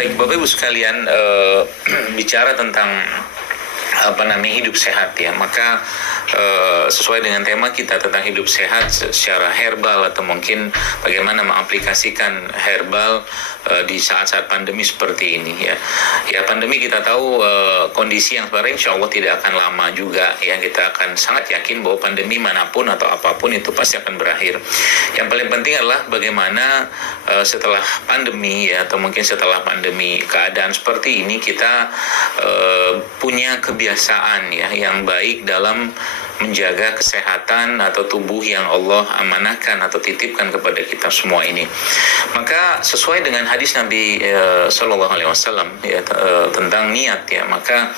Baik, Bapak Ibu sekalian, bicara tentang hidup sehat ya, maka sesuai dengan tema kita tentang hidup sehat secara herbal, atau mungkin bagaimana mengaplikasikan herbal di saat-saat pandemi seperti ini ya. Ya, pandemi kita tahu kondisi yang sebenarnya insya Allah tidak akan lama juga ya. Kita akan sangat yakin bahwa pandemi manapun atau apapun itu pasti akan berakhir. Yang paling penting adalah bagaimana setelah pandemi ya, atau mungkin setelah pandemi keadaan seperti ini kita punya kebiasaan ya yang baik dalam menjaga kesehatan atau tubuh yang Allah amanahkan atau titipkan kepada kita semua ini. Maka sesuai dengan hadis Nabi Shallallahu Alaihi Wasallam ya, tentang niat ya, maka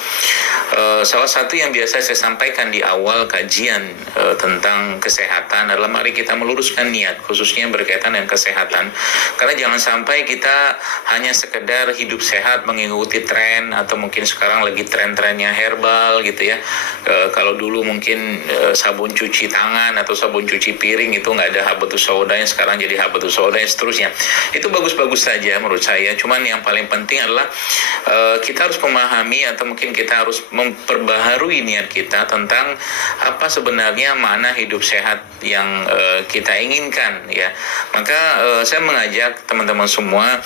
salah satu yang biasa saya sampaikan di awal kajian tentang kesehatan adalah mari kita meluruskan niat, khususnya berkaitan dengan kesehatan, karena jangan sampai kita hanya sekedar hidup sehat mengikuti tren, atau mungkin sekarang lagi tren-trennya herbal gitu ya. Kalau dulu mungkin sabun cuci tangan atau sabun cuci piring itu nggak ada habatus saudanya, sekarang jadi habatus saudanya, seterusnya. Itu bagus-bagus saja menurut saya. Cuman yang paling penting adalah kita harus memahami, atau mungkin kita harus memperbaharui niat kita tentang apa sebenarnya makna hidup sehat yang kita inginkan ya. Maka saya mengajak teman-teman semua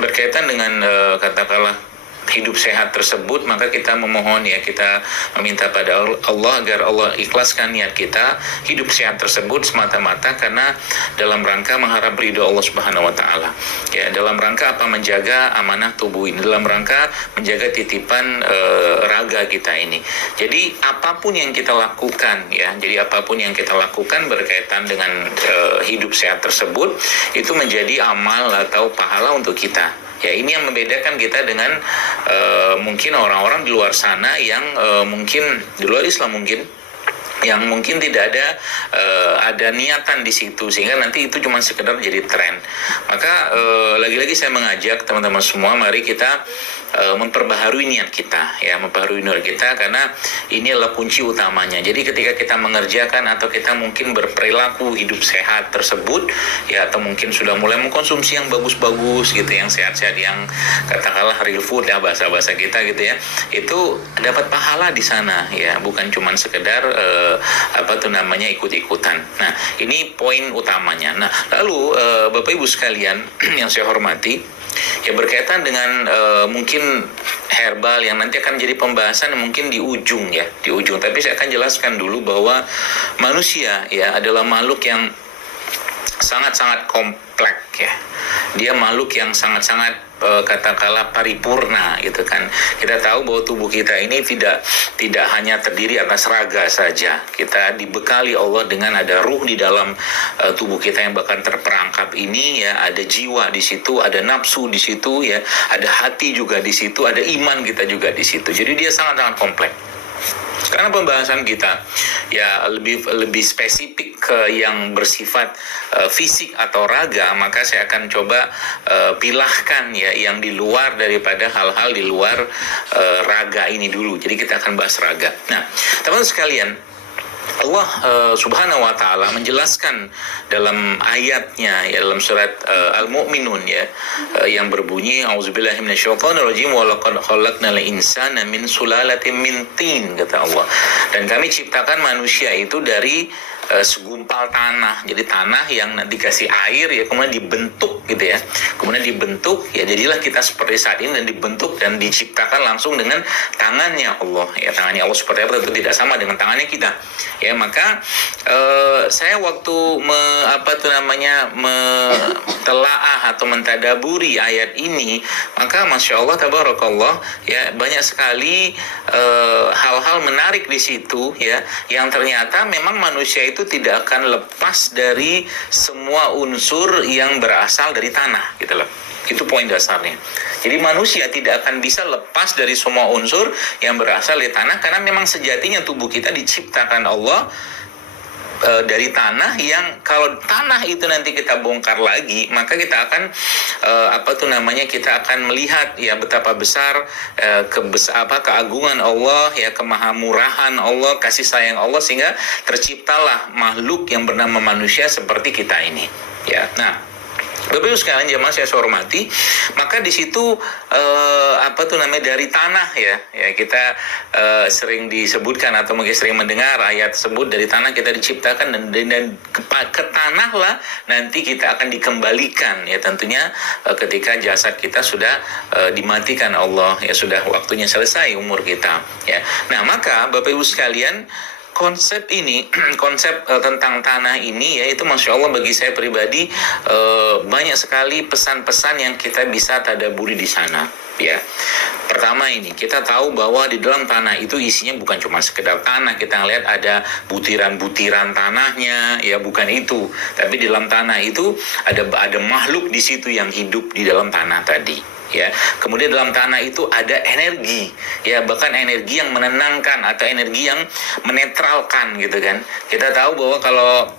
berkaitan dengan katakanlah hidup sehat tersebut, maka kita memohon ya, kita meminta pada Allah agar Allah ikhlaskan niat kita hidup sehat tersebut semata-mata karena dalam rangka mengharap ridho Allah Subhanahu wa taala. Ya, dalam rangka apa? Menjaga amanah tubuh ini, dalam rangka menjaga titipan raga kita ini. Jadi apapun yang kita lakukan ya, jadi apapun yang kita lakukan berkaitan dengan hidup sehat tersebut itu menjadi amal atau pahala untuk kita. Ya, ini yang membedakan kita dengan mungkin orang-orang di luar sana yang mungkin di luar Islam mungkin yang mungkin tidak ada niatan di situ, sehingga nanti itu cuma sekedar jadi tren. Maka lagi-lagi saya mengajak teman-teman semua, mari kita memperbaharui niat kita ya, memperbaharui niat kita, karena ini adalah kunci utamanya. Jadi ketika kita mengerjakan atau kita mungkin berperilaku hidup sehat tersebut ya, atau mungkin sudah mulai mengkonsumsi yang bagus-bagus gitu, yang sehat-sehat, yang katakanlah real food ya, bahasa-bahasa kita gitu ya, itu dapat pahala di sana ya, bukan cuma sekedar ikut-ikutan. Nah, ini poin utamanya. Nah, lalu Bapak Ibu sekalian yang saya hormati, ya berkaitan dengan mungkin herbal yang nanti akan jadi pembahasan mungkin di ujung ya, di ujung. Tapi saya akan jelaskan dulu bahwa manusia ya adalah makhluk yang sangat-sangat kompleks ya. Dia makhluk yang sangat-sangat katakanlah paripurna gitu kan. Kita tahu bahwa tubuh kita ini tidak hanya terdiri atas raga saja. Kita dibekali Allah dengan ada ruh di dalam tubuh kita yang bahkan terperangkap ini ya, ada jiwa di situ, ada nafsu di situ ya, ada hati juga di situ, ada iman kita juga di situ. Jadi dia sangat-sangat kompleks. Karena pembahasan kita ya lebih spesifik ke yang bersifat fisik atau raga, maka saya akan coba pilahkan ya yang di luar daripada hal-hal di luar raga ini dulu. Jadi kita akan bahas raga. Nah, teman-teman sekalian, Allah Subhanahu wa taala menjelaskan dalam ayatnya ya, dalam surat Al-Mu'minun ya, yang berbunyi auzubillahi minasyaitonirrajim wa laqad khalaqnal insana min sulalatin min tin, kata Allah. Dan kami ciptakan manusia itu dari segumpal tanah. Jadi tanah yang dikasih air ya, kemudian dibentuk gitu ya. Kemudian dibentuk ya, jadilah kita seperti saat ini, dan dibentuk dan diciptakan langsung dengan tangannya Allah. Ya, tangannya Allah seperti apa tentu tidak sama dengan tangannya kita. Ya, maka saya waktu mentelaah atau mentadaburi ayat ini, maka Masya Allah tabarakallah ya, banyak sekali hal-hal menarik di situ ya, yang ternyata memang manusia itu tidak akan lepas dari semua unsur yang berasal dari tanah gitu loh. Itu poin dasarnya. Jadi manusia tidak akan bisa lepas dari semua unsur yang berasal dari tanah, karena memang sejatinya tubuh kita diciptakan Allah dari tanah, yang kalau tanah itu nanti kita bongkar lagi, maka kita akan kita akan melihat ya betapa besar keagungan Allah ya, kemahamurahan Allah, kasih sayang Allah, sehingga terciptalah makhluk yang bernama manusia seperti kita ini ya. Nah, Bapak Ibu sekalian jemaah saya hormati, maka di situ dari tanah ya kita sering disebutkan atau mungkin sering mendengar ayat tersebut, dari tanah kita diciptakan dan ke tanah lah nanti kita akan dikembalikan ya, tentunya ketika jasad kita sudah dimatikan Allah ya, sudah waktunya selesai umur kita ya. Nah, maka Bapak Ibu sekalian, konsep ini, konsep tentang tanah ini ya, itu Masya Allah bagi saya pribadi banyak sekali pesan-pesan yang kita bisa tadaburi di sana ya. Pertama, ini kita tahu bahwa di dalam tanah itu isinya bukan cuma sekedar tanah, kita lihat ada butiran-butiran tanahnya ya, bukan itu, tapi di dalam tanah itu ada makhluk di situ yang hidup di dalam tanah tadi ya. Kemudian dalam tanah itu ada energi ya, bahkan energi yang menenangkan atau energi yang menetralkan gitu kan. Kita tahu bahwa kalau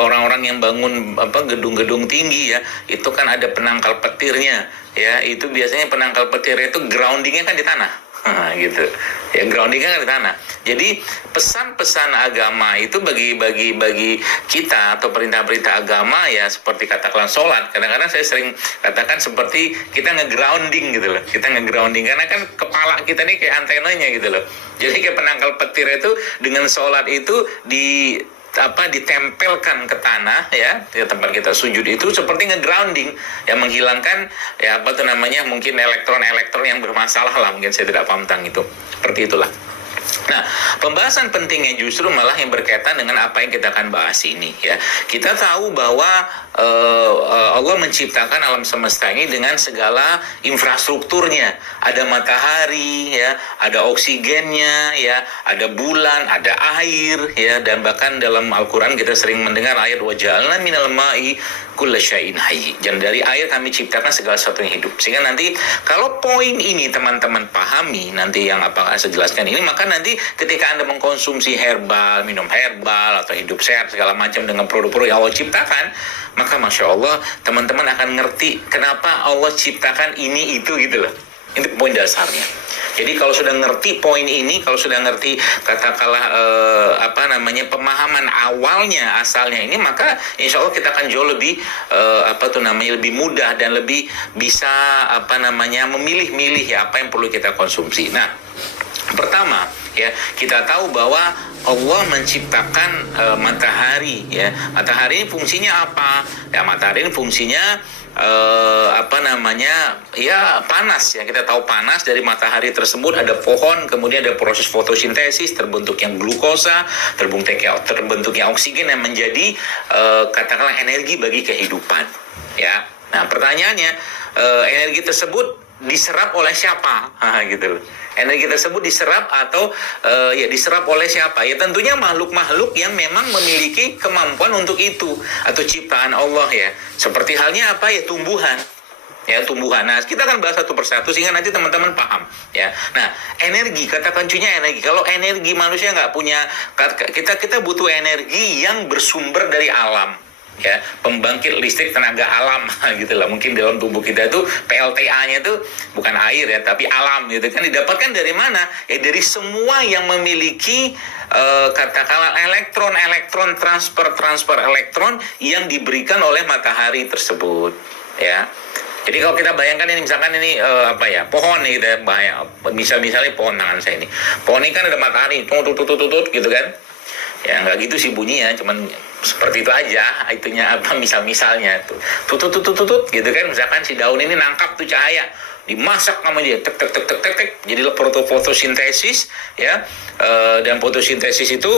orang-orang yang bangun gedung-gedung tinggi ya, itu kan ada penangkal petirnya ya, itu biasanya penangkal petirnya itu groundingnya kan di tanah. Gitu ya, groundingnya kan di tanah. Jadi pesan-pesan agama itu bagi kita atau perintah-perintah agama ya, seperti katakanlah sholat, kadang-kadang saya sering katakan seperti kita nge-grounding gitu loh, kita nge-grounding karena kan kepala kita nih kayak antenanya gitu loh. Jadi kayak penangkal petir itu dengan sholat itu ditempelkan ke tanah ya, di tempat kita sujud itu seperti nge-grounding ya, menghilangkan ya mungkin elektron-elektron yang bermasalah lah, mungkin saya tidak paham tentang itu, seperti itulah. Nah, pembahasan pentingnya justru malah yang berkaitan dengan apa yang kita akan bahas ini ya. Kita tahu bahwa Allah menciptakan alam semesta ini dengan segala infrastrukturnya. Ada matahari ya, ada oksigennya ya, ada bulan, ada air ya, dan bahkan dalam Al-Quran kita sering mendengar ayat waja'alna minal ma'i kulla syai'in hayy. Dan dari air kami ciptakan segala sesuatu yang hidup. Sehingga nanti kalau poin ini teman-teman pahami nanti yang apa saya jelaskan ini, maka nanti ketika Anda mengkonsumsi herbal, minum herbal atau hidup sehat segala macam dengan produk-produk yang Allah ciptakan, maka Masya Allah teman-teman akan ngerti kenapa Allah ciptakan ini itu gitu loh. Ini poin dasarnya. Jadi kalau sudah ngerti poin ini, kalau sudah ngerti katakanlah pemahaman awalnya asalnya ini, maka insya Allah kita akan jauh lebih lebih mudah dan lebih bisa memilih-milih ya apa yang perlu kita konsumsi. Nah, pertama ya, kita tahu bahwa Allah menciptakan matahari ya. Matahari ini fungsinya apa? Ya, matahari ini fungsinya panas ya. Kita tahu panas dari matahari tersebut ada pohon, kemudian ada proses fotosintesis, terbentuknya glukosa, terbentuknya oksigen yang menjadi katakanlah energi bagi kehidupan ya. Nah, pertanyaannya, energi tersebut diserap oleh siapa? Gitu loh. Energi tersebut diserap atau diserap oleh siapa? Ya tentunya makhluk-makhluk yang memang memiliki kemampuan untuk itu, atau ciptaan Allah ya. Seperti halnya tumbuhan. Ya, tumbuhan. Nah, kita akan bahas satu persatu sehingga nanti teman-teman paham ya. Nah, energi, kata kuncinya energi. Kalau energi manusia nggak punya, kita butuh energi yang bersumber dari alam. Ya, pembangkit listrik tenaga alam gitu lah. Mungkin dalam tubuh kita itu PLTA-nya itu bukan air ya, tapi alam gitu kan. Didapatkan dari mana? Ya dari semua yang memiliki katakanlah elektron transfer elektron yang diberikan oleh matahari tersebut ya. Jadi kalau kita bayangkan ini, misalkan ini pohon nih gitu ya, misalnya pohon tangan saya ini. Pohon ini kan ada matahari, tutut gitu kan. Ya nggak gitu sih bunyinya, cuman seperti itu aja itunya misalnya tuh tutut gitu kan. Misalkan si daun ini nangkap tuh cahaya, dimasak sama dia tek jadilah fotosintesis ya, dan fotosintesis itu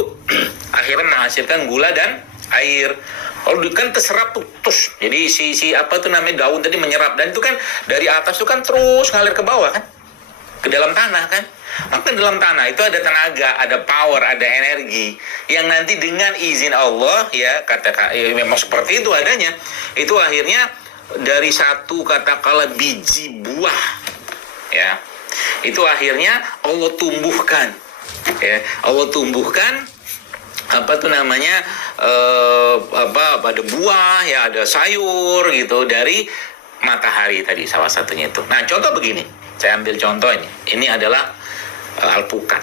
akhirnya menghasilkan gula dan air. Lalu kan terserap tuh jadi si daun tadi menyerap, dan itu kan dari atas tuh kan terus ngalir ke bawah kan, ke dalam tanah kan. Maka dalam tanah itu ada tenaga, ada power, ada energi yang nanti dengan izin Allah ya, memang seperti itu adanya. Itu akhirnya dari satu katakanlah biji buah ya, itu akhirnya Allah tumbuhkan ya. Allah tumbuhkan ada buah ya, ada sayur gitu dari matahari tadi salah satunya itu. Nah, contoh begini, saya ambil contoh ini adalah alpukat.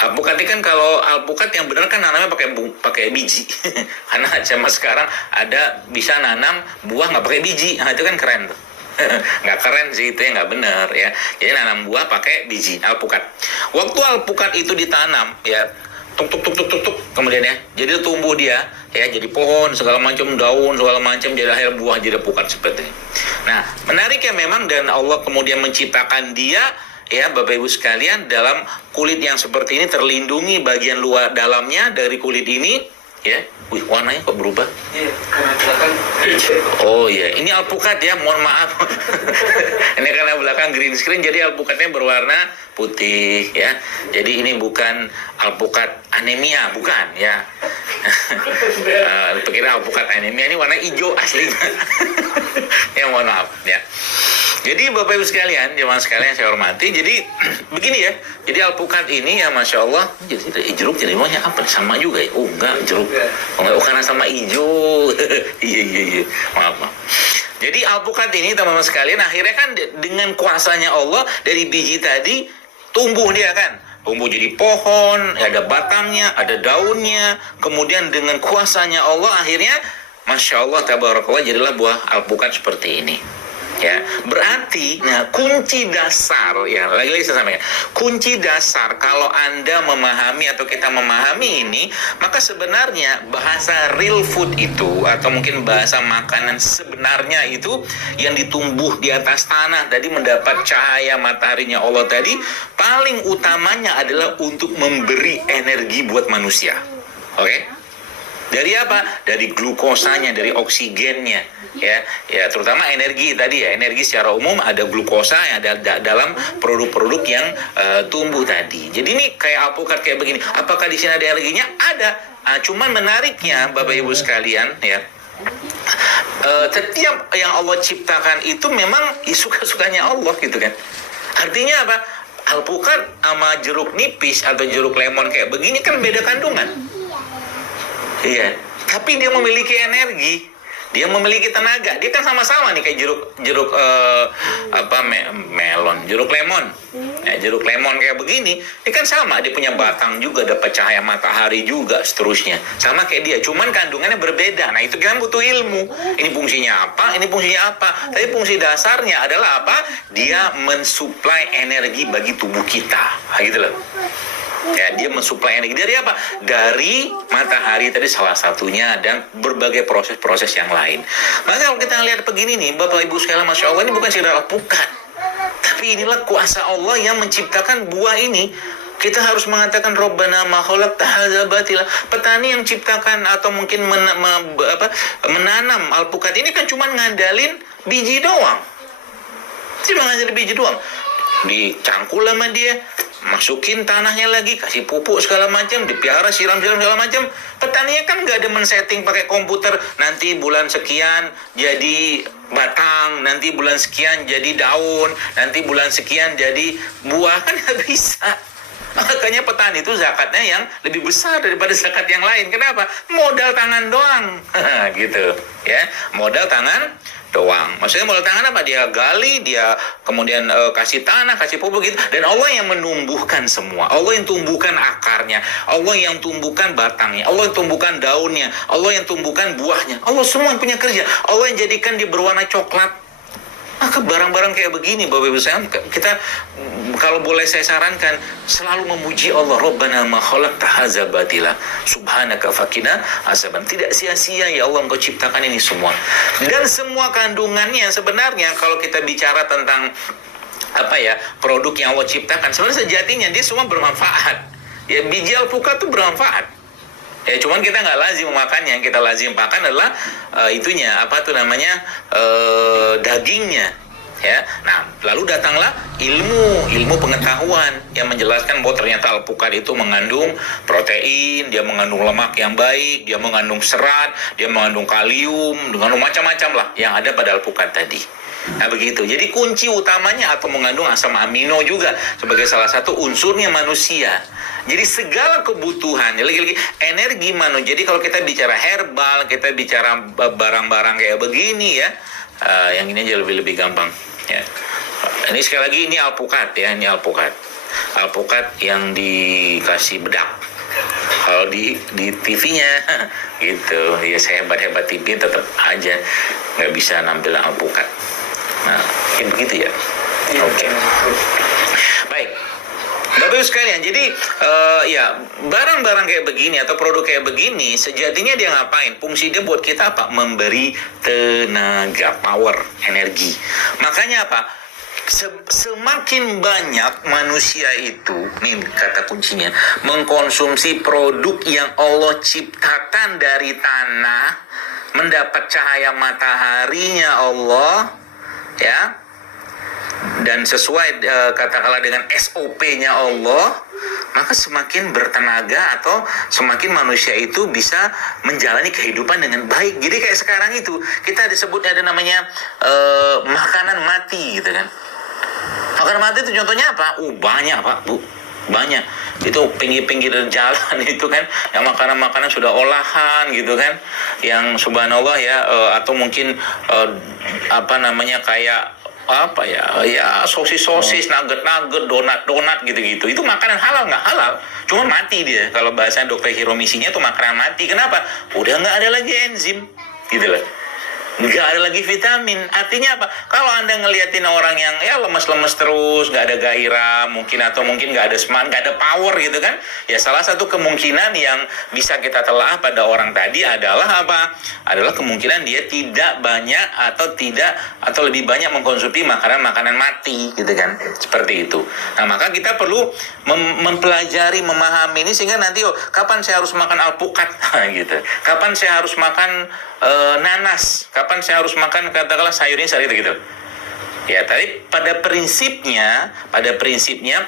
Alpukat ini kan, kalau alpukat yang benar kan nanamnya pakai biji. Karena zaman sekarang ada bisa nanam buah nggak pakai biji. Nah, itu kan keren tuh. Nggak keren sih, itu ya nggak benar ya. Jadi nanam buah pakai biji alpukat. Waktu alpukat itu ditanam ya, tuk tuk tuk tuk tuk tuk, kemudian ya, jadi tumbuh dia ya, jadi pohon segala macam, daun segala macam, jadi akhir buah, jadi alpukat seperti ini. Nah, menarik ya memang, dan Allah kemudian menciptakan dia ya, Bapak Ibu sekalian, dalam kulit yang seperti ini, terlindungi bagian luar dalamnya dari kulit ini ya. Wih, warnanya kok berubah? Iya, karena belakang hijau. Oh iya, ini alpukat ya, mohon maaf. Ini karena belakang green screen, jadi alpukatnya berwarna putih ya. Jadi ini bukan alpukat anemia, bukan ya. Kira alpukat anemia, ini warna hijau aslinya. Ya mohon maaf ya. Jadi Bapak Ibu sekalian, jemaah sekalian saya hormati, jadi begini ya, jadi alpukat ini ya Masya Allah, jadi jeruk jadi maunya apa? Sama juga ya? Oh enggak, jeruk. Oh enggak, karena sama hijau. Iya. Maaf. Jadi alpukat ini teman-teman sekalian, akhirnya kan dengan kuasanya Allah, dari biji tadi tumbuh dia kan. Tumbuh jadi pohon, ada batangnya, ada daunnya, kemudian dengan kuasanya Allah akhirnya Masya Allah, tabarakallah, jadilah buah alpukat seperti ini. Ya, berarti nah, kunci dasar ya, lagi-lagi saya sampaikan, kunci dasar kalau Anda memahami atau kita memahami ini, maka sebenarnya bahasa real food itu, atau mungkin bahasa makanan sebenarnya itu yang ditumbuh di atas tanah tadi, mendapat cahaya mataharinya Allah tadi, paling utamanya adalah untuk memberi energi buat manusia. Oke? Dari apa? Dari glukosanya, dari oksigennya, ya terutama energi tadi ya, energi secara umum ada glukosa yang ada dalam produk-produk yang tumbuh tadi. Jadi ini kayak alpukat kayak begini. Apakah di sini ada energinya? Ada. Cuman menariknya Bapak Ibu sekalian ya, setiap yang Allah ciptakan itu memang suka-sukanya Allah gitu kan. Artinya apa? Alpukat sama jeruk nipis atau jeruk lemon kayak begini kan beda kandungan. Iya, tapi dia memiliki energi, dia memiliki tenaga. Dia kan sama-sama nih kayak jeruk melon, jeruk lemon. Ya, jeruk lemon kayak begini, ini kan sama, dia punya batang juga, dapat cahaya matahari juga, seterusnya. Sama kayak dia, cuman kandungannya berbeda. Nah, itu kan butuh ilmu. Ini fungsinya apa, ini fungsinya apa. Tapi fungsi dasarnya adalah apa? Dia mensuplai energi bagi tubuh kita. Nah, gitu loh. Ya, dia mensuplai energi dari apa? Dari matahari tadi salah satunya, dan berbagai proses-proses yang lain. Maka kalau kita lihat begini nih, Bapak Ibu sekalian, Masya Allah, ini bukan sekedar alpukat, tapi inilah kuasa Allah yang menciptakan buah ini. Kita harus mengatakan Rabbana ma khalaqta hadza batila. Petani yang ciptakan atau mungkin menanam alpukat ini kan cuma ngandalin biji doang. Cuma ngandalin biji doang. Dicangkul sama dia, masukin tanahnya lagi, kasih pupuk segala macam, dipelihara, siram-siram segala macam. Petaninya kan nggak ada men-setting pakai komputer, nanti bulan sekian jadi batang, nanti bulan sekian jadi daun, nanti bulan sekian jadi buah, kan nggak bisa. Makanya petani itu zakatnya yang lebih besar daripada zakat yang lain. Kenapa? Modal tangan doang. Gitu ya, modal tangan doang. Maksudnya modal tangan apa? Dia gali, dia kemudian kasih tanah, kasih pupuk gitu. Dan Allah yang menumbuhkan semua. Allah yang tumbuhkan akarnya, Allah yang tumbuhkan batangnya, Allah yang tumbuhkan daunnya, Allah yang tumbuhkan buahnya. Allah semua yang punya kerja. Allah yang jadikan dia berwarna coklat. Maka barang-barang kayak begini, Bapak Ibu sekalian, kita kalau boleh saya sarankan selalu memuji Allah. Rabbana ma khalaqta hadza batila subhanaka faqina azaban. Tidak sia-sia ya Allah, Engkau ciptakan ini semua. Dan semua kandungannya sebenarnya kalau kita bicara tentang produk yang Allah ciptakan, sebenarnya sejatinya dia semua bermanfaat. Ya, biji alpukat itu bermanfaat. Ya, cuman kita nggak lazim memakannya. Yang kita lazim makan adalah dagingnya. Ya, nah lalu datanglah ilmu pengetahuan yang menjelaskan bahwa ternyata alpukat itu mengandung protein, dia mengandung lemak yang baik, dia mengandung serat, dia mengandung kalium, mengandung macam-macam lah yang ada pada alpukat tadi. Nah begitu. Jadi kunci utamanya atau mengandung asam amino juga sebagai salah satu unsurnya manusia. Jadi segala kebutuhan, lagi-lagi energi manusia. Jadi kalau kita bicara herbal, kita bicara barang-barang kayak begini ya, yang ini aja lebih gampang. Ya. Ini sekali lagi ini alpukat ya, ini alpukat. alpukat yang dikasih bedak. Kalau di TV-nya gitu ya, sehebat-hebat TV tetap aja nggak bisa nampil alpukat. Nah, mungkin begitu ya. Oke. Baik. Bapak Ibu sekalian, jadi ya barang-barang kayak begini atau produk kayak begini sejatinya dia ngapain? Fungsi dia buat kita apa? Memberi tenaga, power, energi. Makanya apa? Semakin banyak manusia itu, nih kata kuncinya, mengkonsumsi produk yang Allah ciptakan dari tanah, mendapat cahaya mataharinya Allah, ya, dan sesuai katakanlah dengan SOP-nya Allah, maka semakin bertenaga atau semakin manusia itu bisa menjalani kehidupan dengan baik. Jadi kayak sekarang itu kita disebutnya ada namanya makanan mati gitu kan. Makanan mati itu contohnya apa? Banyak Pak, Bu. Banyak. Itu pinggir-pinggir jalan itu kan, yang makanan-makanan sudah olahan gitu kan, yang subhanallah ya, atau mungkin kayak apa ya sosis, nugget, donat gitu. Itu makanan halal nggak halal? Cuma mati dia. Kalau bahasa dokter Hiromisinya tuh makanan mati. Kenapa? Udah nggak ada lagi enzim, gitu loh. Nggak ada lagi vitamin. Artinya apa? Kalau Anda ngeliatin orang yang ya lemes-lemes terus, nggak ada gairah, mungkin nggak ada semangat, nggak ada power gitu kan, ya salah satu kemungkinan yang bisa kita telah pada orang tadi adalah apa? Adalah kemungkinan dia tidak banyak atau lebih banyak mengkonsumsi makanan-makanan mati gitu kan, seperti itu. Nah, maka kita perlu mempelajari, memahami ini sehingga nanti kapan saya harus makan alpukat gitu, kapan saya harus makan nanas, kapan saya harus makan katakanlah sayur ini gitu. Ya, tapi pada prinsipnya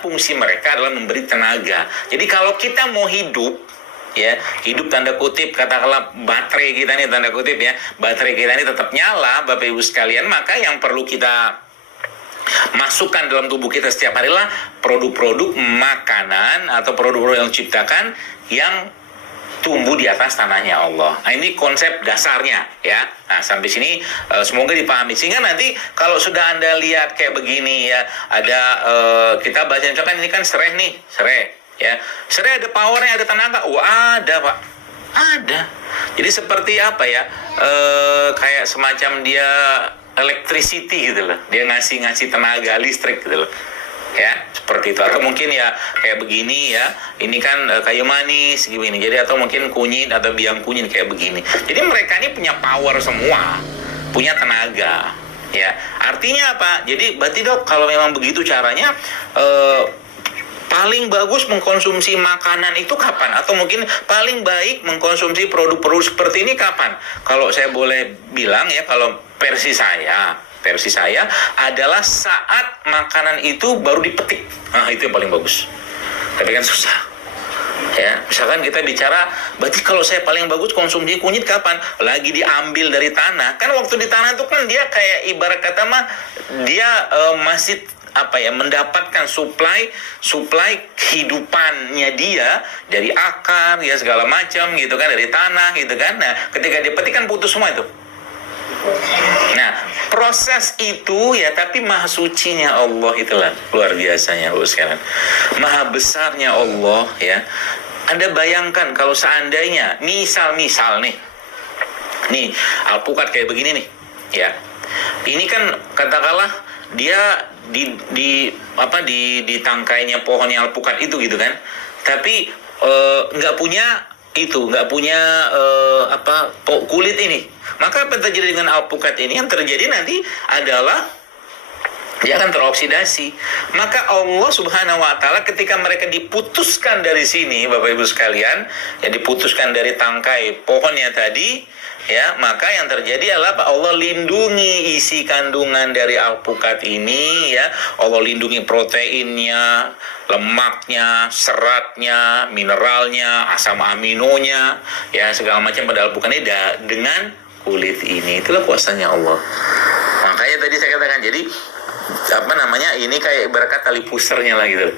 fungsi mereka adalah memberi tenaga. Jadi kalau kita mau hidup tanda kutip katakanlah baterai kita ini tanda kutip ya, baterai kita ini tetap nyala Bapak Ibu sekalian, maka yang perlu kita masukkan dalam tubuh kita setiap hari adalah produk-produk makanan atau produk-produk yang diciptakan yang tumbuh di atas tanahnya Allah. Nah, ini konsep dasarnya ya. Nah, sampai sini semoga dipahami. Sehingga nanti kalau sudah Anda lihat kayak begini ya, ada kita baca misalkan ini kan serai nih, ya. Serai ada powernya, ada tenaga. Ada Pak. Ada. Jadi seperti apa ya? Kayak semacam dia electricity gitu loh. Dia ngasih tenaga listrik gitu loh. Ya, seperti itu. Atau mungkin ya kayak begini ya, ini kan kayu manis gini, jadi atau mungkin kunyit atau biang kunyit kayak begini. Jadi mereka ini punya power semua, punya tenaga ya. Artinya apa? Jadi berarti Dok, kalau memang begitu caranya, paling bagus mengkonsumsi makanan itu kapan? Atau mungkin paling baik mengkonsumsi produk-produk seperti ini kapan? Kalau saya boleh bilang ya, kalau versi saya adalah saat makanan itu baru dipetik. Nah, itu yang paling bagus. Tapi kan susah. Ya, misalkan kita bicara, berarti kalau saya paling bagus konsumsi kunyit kapan? Lagi diambil dari tanah. Kan waktu di tanah itu kan dia kayak ibarat kata mah dia masih mendapatkan supply kehidupannya dia dari akar ya segala macam gitu kan, dari tanah gitu kan. Nah, ketika dipetik kan putus semua itu. Nah, proses itu ya, tapi maha sucinya Allah itulah luar biasanya sekarang. Maha besarnya Allah ya. Anda bayangkan kalau seandainya misal nih alpukat kayak begini nih ya. Ini kan katakanlah dia di tangkainya pohonnya alpukat itu gitu kan. Tapi nggak punya kulit ini. Maka apa yang terjadi dengan alpukat ini? Yang terjadi nanti adalah dia akan teroksidasi. Maka Allah Subhanahu wa taala ketika mereka diputuskan dari sini, Bapak Ibu sekalian, ya diputuskan dari tangkai pohonnya tadi, ya, maka yang terjadi adalah Allah lindungi isi kandungan dari alpukat ini ya. Allah lindungi proteinnya, lemaknya, seratnya, mineralnya, asam aminonya, ya segala macam pada alpukat ini dengan kulit ini. Itulah kuasanya Allah. Makanya tadi saya katakan, jadi ini kayak berkat tali pusernya lah gitu.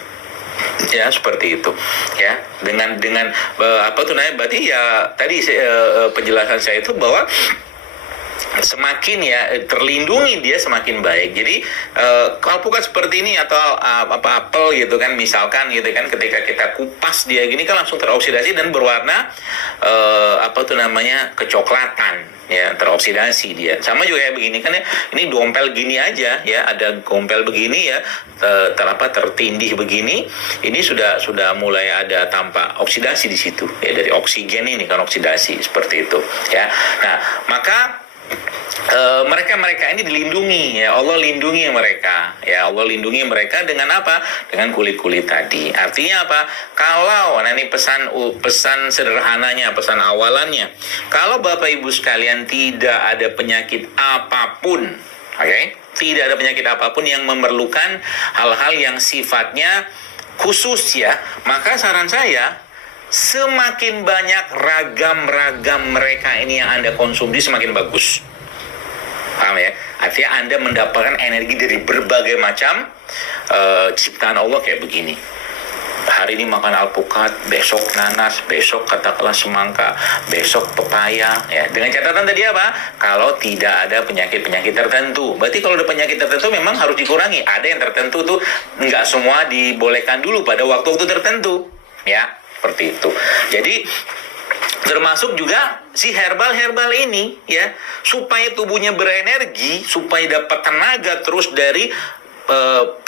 Ya, seperti itu. Ya, dengan berarti ya tadi penjelasan saya itu bahwa semakin terlindungi, dia semakin baik. Jadi alpukat seperti ini atau apel gitu kan, misalkan gitu kan, ketika kita kupas dia gini kan langsung teroksidasi dan berwarna kecoklatan, ya, teroksidasi dia. Sama juga kayak begini kan ya, ini dompel gini aja ya, ada dompel begini ya, tertindih begini, ini sudah mulai ada tampak oksidasi di situ ya, dari oksigen ini kan oksidasi seperti itu ya. Nah, maka mereka ini dilindungi ya, Allah lindungi mereka ya, Allah lindungi mereka dengan apa? Dengan kulit-kulit tadi. Artinya apa? Kalau ini pesan sederhananya, pesan awalannya, kalau Bapak Ibu sekalian tidak ada penyakit apapun, oke? Tidak ada penyakit apapun yang memerlukan hal-hal yang sifatnya khusus ya, maka saran saya, semakin banyak ragam mereka ini yang Anda konsumsi semakin bagus. Paham ya? Artinya Anda mendapatkan energi dari berbagai macam ciptaan Allah kayak begini. Hari ini makan alpukat, besok nanas, besok katakanlah semangka, besok pepaya ya. Dengan catatan tadi apa? Kalau tidak ada penyakit-penyakit tertentu. Berarti kalau ada penyakit tertentu memang harus dikurangi. Ada yang tertentu tuh nggak semua dibolehkan dulu pada waktu-waktu tertentu. Ya, seperti itu. Jadi termasuk juga si herbal ini ya, supaya tubuhnya berenergi, supaya dapat tenaga terus dari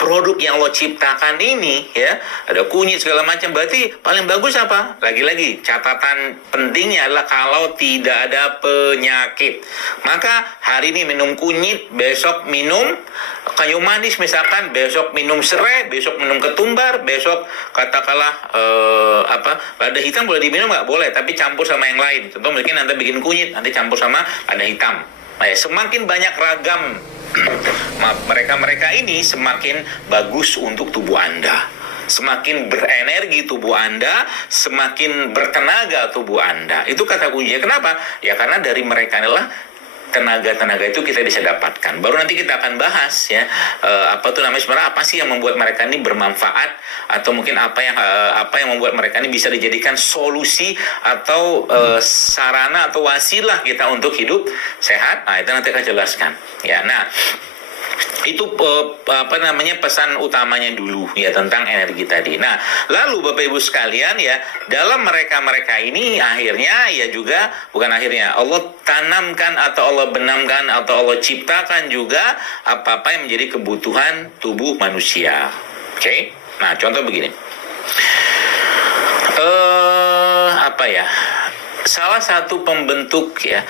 produk yang lo ciptakan ini ya, ada kunyit segala macam. Berarti paling bagus apa? Lagi-lagi catatan pentingnya adalah kalau tidak ada penyakit. Maka hari ini minum kunyit, besok minum kayu manis misalkan, besok minum serai, besok minum ketumbar, besok katakanlah lada hitam boleh diminum nggak? Boleh, tapi campur sama yang lain. Contoh mungkin nanti bikin kunyit, nanti campur sama lada hitam. Nah, semakin banyak ragam mereka ini semakin bagus untuk tubuh Anda. Semakin berenergi tubuh Anda, semakin bertenaga tubuh Anda. Itu kata kuncinya. Kenapa? Ya karena dari mereka adalah tenaga-tenaga itu kita bisa dapatkan. Baru nanti kita akan bahas ya, sebenarnya apa sih yang membuat mereka ini bermanfaat, atau mungkin apa yang membuat mereka ini bisa dijadikan solusi atau sarana atau wasilah kita untuk hidup sehat. Nah, itu nanti akan jelaskan. Ya, nah itu pesan utamanya dulu ya tentang energi tadi. Nah, lalu Bapak Ibu sekalian ya, dalam mereka ini akhirnya ya juga bukan akhirnya, Allah tanamkan atau Allah benamkan atau Allah ciptakan juga apa-apa yang menjadi kebutuhan tubuh manusia. Oke? Nah, contoh begini. Salah satu pembentuk ya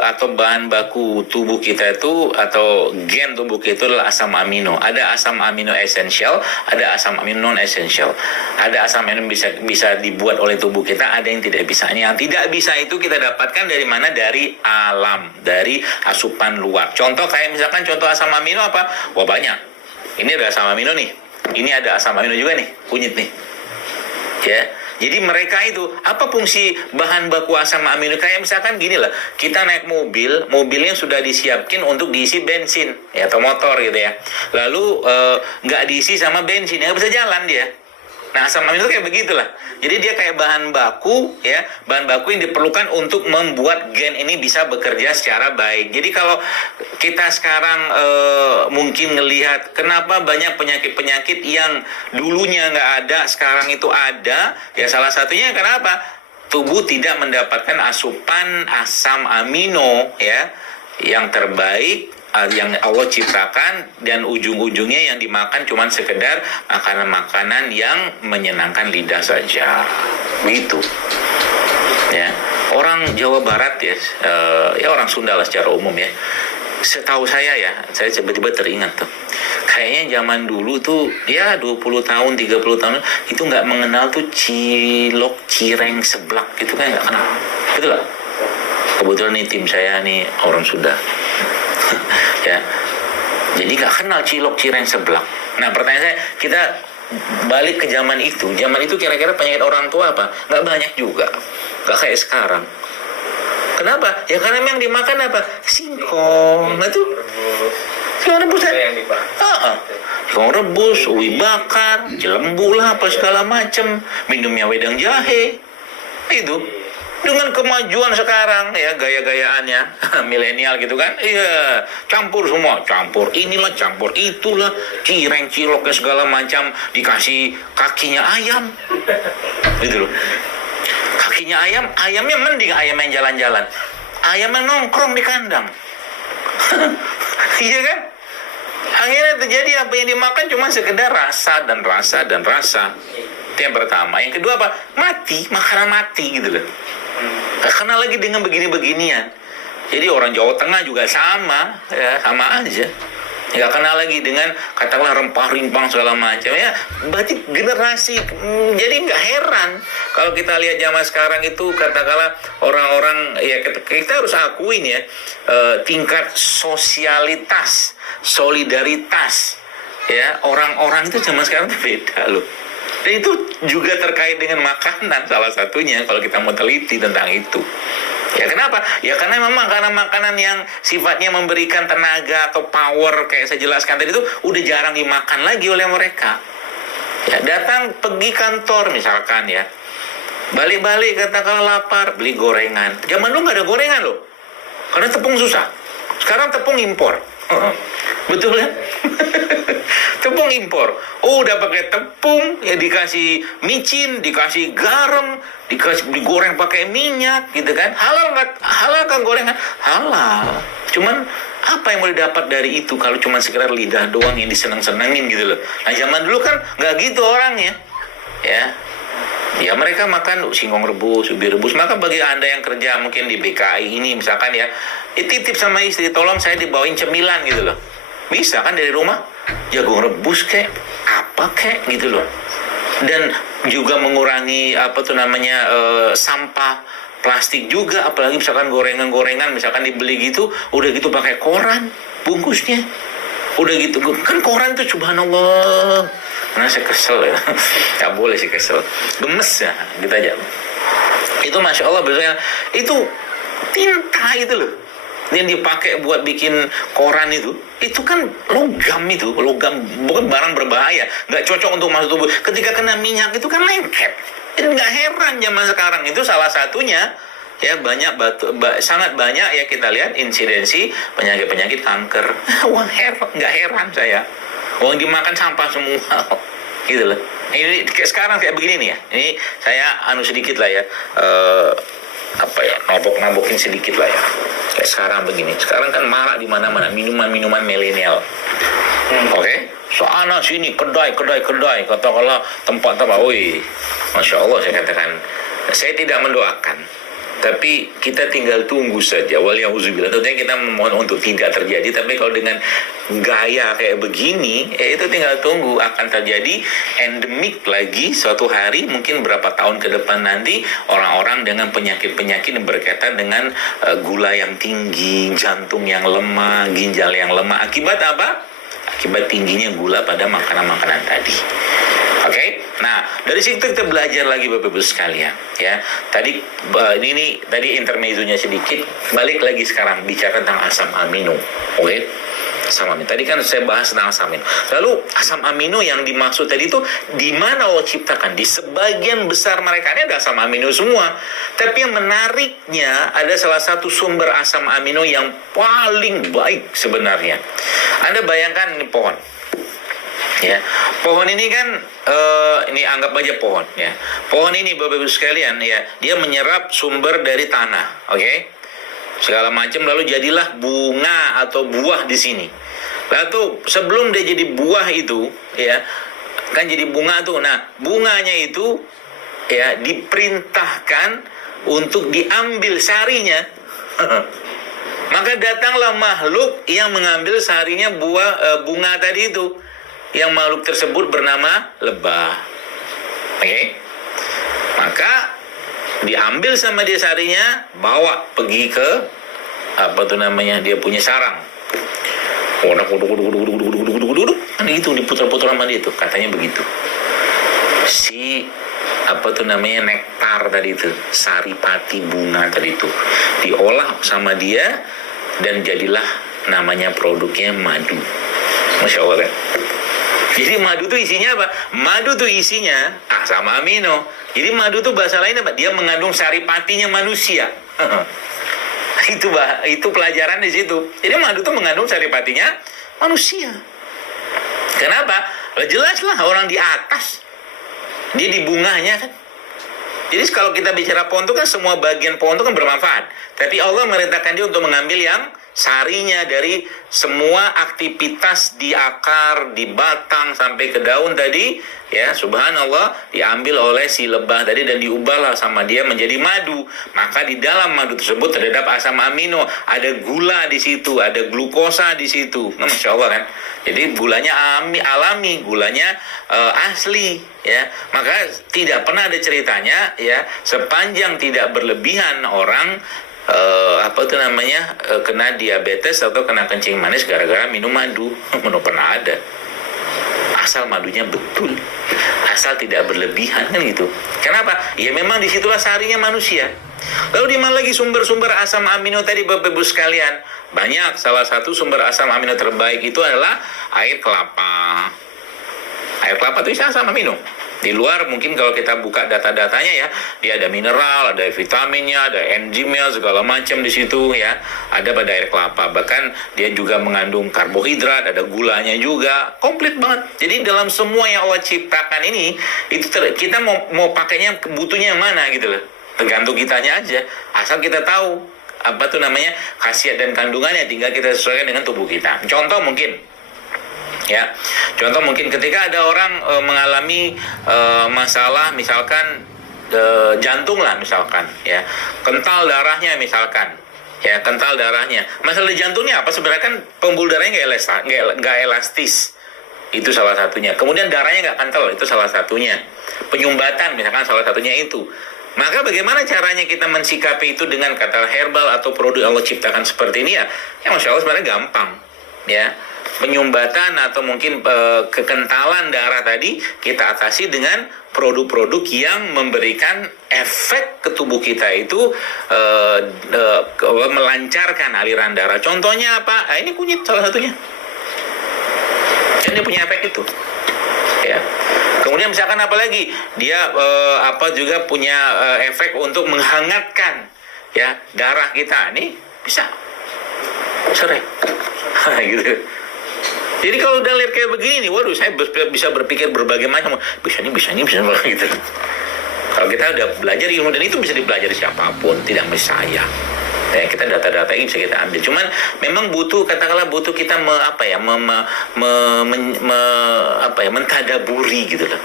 atau bahan baku tubuh kita itu atau gen tubuh kita itu adalah asam amino. Ada asam amino esensial, ada asam amino non esensial. Ada asam amino bisa dibuat oleh tubuh kita, ada yang tidak bisa. Yang tidak bisa itu kita dapatkan dari mana? Dari alam, dari asupan luar. Contoh kayak misalkan contoh asam amino apa? Wah, banyak. Ini ada asam amino nih. Ini ada asam amino juga nih, kunyit nih. Ya. Jadi mereka itu, apa fungsi bahan baku asam amino? Kayak misalkan gini lah, kita naik mobilnya sudah disiapkan untuk diisi bensin ya, atau motor gitu ya. Lalu nggak diisi sama bensin, nggak bisa jalan dia. Nah, asam amino itu kayak begitulah. Jadi dia kayak bahan baku ya, bahan baku yang diperlukan untuk membuat gen ini bisa bekerja secara baik. Jadi kalau kita sekarang mungkin ngelihat kenapa banyak penyakit-penyakit yang dulunya nggak ada, sekarang itu ada, ya salah satunya kenapa? Tubuh tidak mendapatkan asupan asam amino ya yang terbaik yang Allah ciptakan, dan ujung-ujungnya yang dimakan cuma sekedar makanan-makanan yang menyenangkan lidah saja. Begitu. Ya. Orang Jawa Barat ya orang Sunda lah secara umum ya. Setahu saya ya, saya tiba-tiba teringat tuh. Kayaknya zaman dulu tuh ya 20 tahun, 30 tahun itu nggak mengenal tuh cilok, cireng, seblak gitu kan, nggak kenal. Betul nggak? Kebetulan nih tim saya nih orang Sunda. Ya, jadi nggak kenal cilok, cireng, seblak. Nah, pertanyaan saya, kita balik ke zaman itu kira-kira penyakit orang tua apa? Nggak banyak juga, nggak kayak sekarang. Kenapa? Ya karena memang dimakan apa? Singkong, itu singkong rebus kan? Singkong rebus, ubi bakar, jelembu lah, apa segala macem, minumnya wedang jahe, itu. Dengan kemajuan sekarang ya, gaya-gayaannya milenial gitu kan, iya, campur semua, campur inilah, campur itulah, cireng cilok segala macam, dikasih kakinya ayam gitu loh. Kakinya ayam, ayamnya mending ayam yang jalan-jalan, ayamnya nongkrong di kandang. Iya kan? Akhirnya terjadi apa yang dimakan cuma sekedar rasa dan rasa dan rasa. Itu yang pertama. Yang kedua apa? Mati, makanan mati gitu loh. Gak kenal lagi dengan begini-beginian. Jadi orang Jawa Tengah juga sama, ya, sama aja. Gak kenal lagi dengan katakanlah rempah-rimpang segala macam ya. Berarti generasi, jadi nggak heran kalau kita lihat zaman sekarang itu katakanlah orang-orang ya, kita harus akuin ya, tingkat sosialitas, solidaritas ya orang-orang itu zaman sekarang itu beda loh. Dan itu juga terkait dengan makanan salah satunya kalau kita mau teliti tentang itu. Ya kenapa? Ya karena memang karena makanan yang sifatnya memberikan tenaga atau power kayak saya jelaskan tadi itu udah jarang dimakan lagi oleh mereka. Ya datang pergi kantor misalkan ya, balik-balik katakanlah lapar, beli gorengan. Zaman dulu nggak ada gorengan loh, karena tepung susah. Sekarang tepung impor. Betul ya? Tepung impor. Oh, udah pakai tepung, ya dikasih micin, dikasih garam, digoreng pakai minyak, gitu kan? Halal nggak? Halal kan gorengan? Halal. Cuman apa yang mau didapat dari itu kalau cuma sekedar lidah doang yang disenang-senangin gitu loh. Nah, zaman dulu kan nggak gitu orangnya, ya. Ya mereka makan singkong rebus, ubi rebus. Maka bagi Anda yang kerja mungkin di BKI ini misalkan ya, titip sama istri, tolong saya dibawain cemilan gitu loh. Bisa kan dari rumah, jagung rebus kek, apa kek gitu loh. Dan juga mengurangi sampah plastik juga, apalagi misalkan gorengan-gorengan misalkan dibeli gitu, udah gitu pakai koran bungkusnya. Udah gitu, kan koran tuh subhanallah. Karena saya kesel ya, nggak boleh sih kesel, gemes ya, gitu aja. Itu masya Allah biasanya itu tinta itu loh, yang dipakai buat bikin koran itu kan logam bukan barang berbahaya, nggak cocok untuk masuk tubuh. Ketika kena minyak itu kan lengket. Itu nggak heran zaman sekarang itu salah satunya. Ya sangat banyak ya kita lihat insidensi penyakit kanker. Wah nggak heran saya. Uang dimakan sampah semua, gitu loh. Ini sekarang kayak begini nih ya. Ini saya sedikit lah ya, nabok-nabokin sedikit lah ya. Kayak sekarang begini. Sekarang kan marak di mana-mana minuman-minuman milenial. Oke? Sana sini kedai. Katakanlah tempat-tempat. Woi, masya Allah saya katakan. Saya tidak mendoakan. Tapi kita tinggal tunggu saja. Waliyahzubillah. Tentunya kita memohon untuk tidak terjadi. Tapi kalau dengan gaya kayak begini, itu tinggal tunggu akan terjadi endemik lagi suatu hari, mungkin berapa tahun ke depan nanti orang-orang dengan penyakit-penyakit yang berkaitan dengan gula yang tinggi, jantung yang lemah, ginjal yang lemah. Akibat apa? Akibat tingginya gula pada makanan-makanan tadi. Oke, nah dari situ kita belajar lagi Bapak Ibu sekalian, ya. Tadi tadi intermezzonya sedikit, balik lagi sekarang bicara tentang asam amino, oke? Asam amino. Tadi kan saya bahas tentang asam amino. Lalu asam amino yang dimaksud tadi itu di mana Allah ciptakan? Di sebagian besar mereka ini ada asam amino semua. Tapi yang menariknya ada salah satu sumber asam amino yang paling baik sebenarnya. Anda bayangkan ini pohon. Ya, pohon ini kan ini anggap aja pohon ya. Pohon ini Bapak Ibu sekalian ya, dia menyerap sumber dari tanah, oke? Segala macam lalu jadilah bunga atau buah di sini. Lalu sebelum dia jadi buah itu ya, kan jadi bunga tuh. Nah, bunganya itu ya diperintahkan untuk diambil sarinya. Maka datanglah makhluk yang mengambil sarinya bunga tadi itu. Yang makhluk tersebut bernama lebah. Oke? Maka diambil sama dia sarinya, bawa pergi ke dia punya sarang. Kan itu diputar-putar sama dia itu, katanya begitu. Nektar tadi itu, saripati bunga tadi itu diolah sama dia dan jadilah namanya produknya madu. Masya Allah kan? Jadi madu itu isinya apa? Madu itu isinya asam amino. Jadi madu itu bahasa lain apa? Dia mengandung saripatinya manusia. itu pelajaran di situ. Jadi madu itu mengandung saripatinya manusia. Kenapa? Jelaslah orang di atas. Dia di bunganya kan. Jadi kalau kita bicara pohon itu kan semua bagian pohon itu kan bermanfaat. Tapi Allah merintahkan dia untuk mengambil yang sarinya dari semua aktivitas di akar, di batang sampai ke daun tadi, ya subhanallah, diambil oleh si lebah tadi dan diubahlah sama dia menjadi madu. Maka di dalam madu tersebut terdapat asam amino, ada gula di situ, ada glukosa di situ. Nah, Masya Allah kan. Jadi gulanya alami, gulanya asli, ya. Maka tidak pernah ada ceritanya, ya, sepanjang tidak berlebihan orang kena diabetes atau kena kencing manis gara-gara minum madu. Mana pernah ada. Asal madunya betul, asal tidak berlebihan kan gitu. Kenapa? Ya memang disitulah sarinya manusia. Lalu di mana lagi sumber-sumber asam amino tadi Bapak Ibu sekalian? Banyak. Salah satu sumber asam amino terbaik itu adalah air kelapa. Air kelapa itu bisa asam amino. Di luar mungkin kalau kita buka data-datanya ya, dia ada mineral, ada vitaminnya, ada enzimnya, segala macam di situ ya. Ada pada air kelapa. Bahkan dia juga mengandung karbohidrat, ada gulanya juga. Komplit banget. Jadi dalam semua yang Allah ciptakan ini, itu kita mau pakainya, butuhnya yang mana gitu loh. Tergantung kitanya aja. Asal kita tahu khasiat dan kandungannya, tinggal kita sesuaikan dengan tubuh kita. Contoh mungkin ketika ada orang mengalami masalah misalkan jantung lah misalkan, ya, kental darahnya misalkan, ya, kental darahnya. Masalah jantungnya apa? Sebenarnya kan pembuluh darahnya nggak elastis. Itu salah satunya. Kemudian darahnya nggak kental, itu salah satunya. Penyumbatan misalkan salah satunya itu. Maka bagaimana caranya kita mensikapi itu dengan kata herbal atau produk Allah ciptakan seperti ini ya? Ya Masya Allah sebenarnya gampang, ya. Penyumbatan atau mungkin kekentalan darah tadi kita atasi dengan produk-produk yang memberikan efek ke tubuh kita itu melancarkan aliran darah. Contohnya apa? Ini kunyit salah satunya. Jadi punya efek itu. Ya. Kemudian misalkan apa lagi? Dia juga punya efek untuk menghangatkan ya darah kita. Nih bisa. Sore. gitu. Jadi kalau udah lihat kayak begini nih, waduh saya bisa berpikir berbagai macam. Bisa gitu. Kalau kita udah belajar ilmu dan itu bisa dipelajari siapapun, tidak mesti saya. Ya, kita data-data ini bisa kita ambil. Cuman memang butuh kita mentadaburi gitu loh.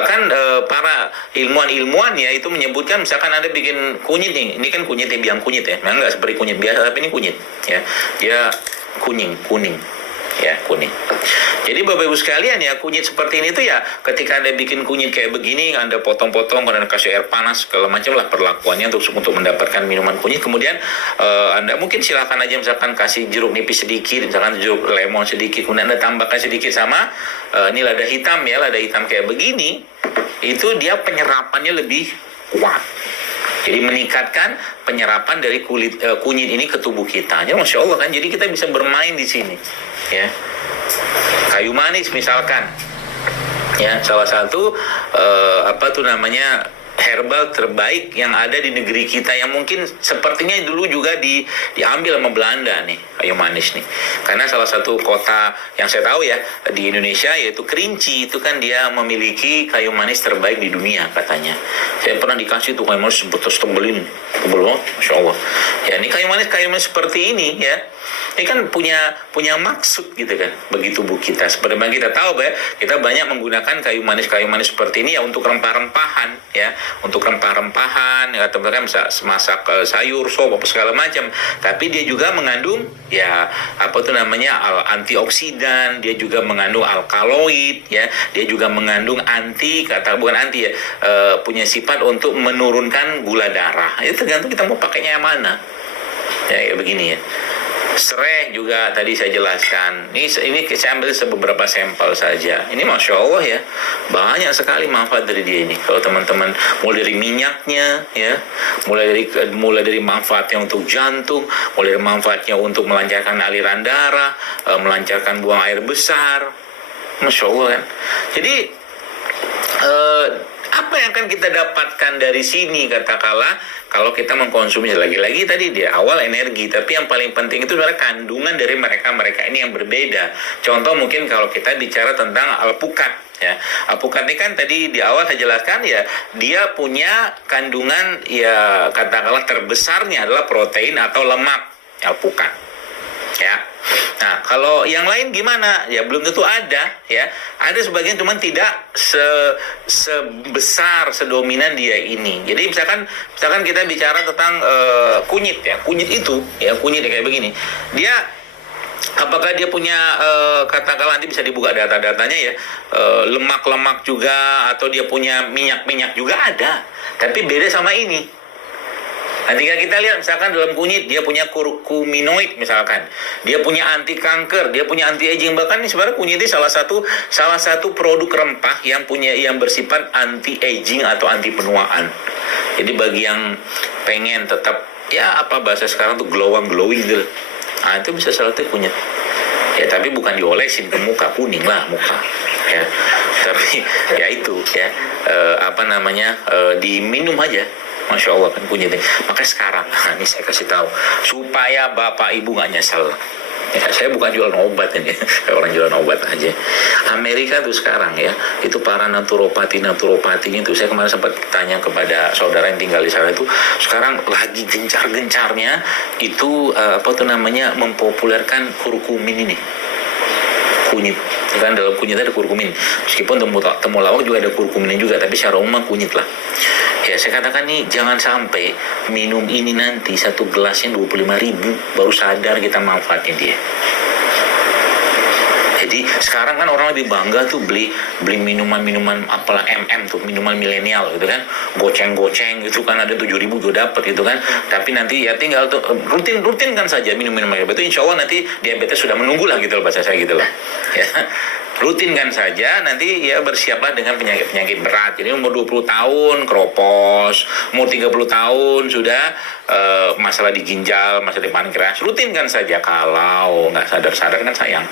Bahkan para ilmuwan ya itu menyebutkan misalkan ada bikin kunyit nih. Ini kan kunyit ya, biang kunyit ya. Memang nggak seperti kunyit biasa, tapi ini kunyit ya. Dia kuning. Ya, kuning. Jadi Bapak Ibu sekalian ya, kunyit seperti ini tuh ya, ketika Anda bikin kunyit kayak begini, Anda potong-potong, kemudian kasih air panas, segala macam lah perlakuannya untuk mendapatkan minuman kunyit. Kemudian Anda mungkin silakan aja misalkan kasih jeruk nipis sedikit, misalkan jeruk lemon sedikit, kemudian Anda tambahkan sedikit sama ini lada hitam ya, lada hitam kayak begini, itu dia penyerapannya lebih kuat. Jadi meningkatkan penyerapan dari kunyit ini ke tubuh kita. Ya Masya Allah kan. Jadi kita bisa bermain di sini. Ya. Kayu manis misalkan. Ya, salah satu herbal terbaik yang ada di negeri kita, yang mungkin sepertinya dulu juga diambil sama Belanda nih, kayu manis nih. Karena salah satu kota yang saya tahu ya di Indonesia yaitu Kerinci, itu kan dia memiliki kayu manis terbaik di dunia katanya. Saya pernah dikasih tuh kayu manis tebel banget, Masya Allah. Ya, ini kayu manis seperti ini ya. Ini kan punya maksud gitu kan bagi tubuh kita. Seperti yang kita tahu ya, kita banyak menggunakan kayu manis seperti ini ya untuk rempah-rempahan ya, untuk rempah-rempahan ya, atau bahkan bisa masak sayur, sop apa segala macam. Tapi dia juga mengandung ya antioksidan, dia juga mengandung alkaloid ya, dia juga mengandung punya sifat untuk menurunkan gula darah. Itu tergantung kita mau pakainya yang mana. Ya begini ya. Serai juga tadi saya jelaskan. Ini saya ambil beberapa sampel saja. Ini Masya Allah ya, banyak sekali manfaat dari dia ini. Kalau teman-teman mulai dari minyaknya ya, mulai dari manfaatnya untuk jantung, mulai dari manfaatnya untuk melancarkan aliran darah, melancarkan buang air besar. Masya Allah kan. Jadi apa apa yang akan kita dapatkan dari sini, katakanlah kalau kita mengkonsumsi lagi-lagi tadi di awal energi, tapi yang paling penting itu adalah kandungan dari mereka ini yang berbeda. Contoh mungkin kalau kita bicara tentang alpukat, ya, alpukat ini kan tadi di awal saya jelaskan ya, dia punya kandungan ya katakanlah terbesarnya adalah protein atau lemak alpukat, ya. Nah, kalau yang lain gimana? Ya belum tentu ada, ya. Ada sebagian cuman tidak sebesar, sedominan dia ini. Jadi misalkan kita bicara tentang kunyit, ya. Kunyit itu, ya kunyit kayak begini. Dia apakah dia punya katakanlah nanti bisa dibuka data-datanya ya, lemak-lemak juga, atau dia punya minyak-minyak juga ada. Tapi beda sama ini. Nah, tinggal kita lihat misalkan dalam kunyit dia punya kurkuminoid misalkan, dia punya anti kanker, dia punya anti aging, bahkan ini sebenarnya kunyit ini salah satu produk rempah yang bersifat anti aging atau anti penuaan. Jadi bagi yang pengen tetap ya apa bahasa sekarang tuh glowing gitu, nah itu bisa salah satu kunyit. Ya tapi bukan diolesin ke muka, kuning lah muka. Ya tapi ya itu ya diminum aja. Masya Allah kan kunyitnya. Makanya sekarang, ini saya kasih tahu supaya bapak ibu nggak nyesel. Ya, saya bukan jualan obat ini, kayak orang jualan obat aja. Amerika tuh sekarang ya, itu para naturopatinya itu, saya kemarin sempat tanya kepada saudara yang tinggal di sana itu, sekarang lagi gencar-gencarnya itu mempopulerkan kurkumin ini. Kunyit, kan dalam kunyit ada kurkumin. Meskipun temulawak juga ada kurkuminnya juga, tapi secara umum kunyit lah. Ya saya katakan nih, jangan sampai minum ini nanti satu gelasnya 25.000 baru sadar kita manfaatnya dia. Jadi sekarang kan orang lebih bangga tuh beli minuman apalah tuh, minuman milenial gitu kan, goceng gitu kan, ada 7.000 juga dapat gitu kan. Tapi nanti ya tinggal tuh rutinkan saja minum itu, insya Allah nanti diabetes sudah menunggu lah gitu loh, bahasa saya gitu loh. Ya. Rutinkan saja, nanti ya bersiaplah dengan penyakit berat. Jadi umur 20 tahun keropos, umur 30 tahun sudah masalah di ginjal, masalah di pankreas, rutinkan saja. Kalau nggak sadar kan sayang.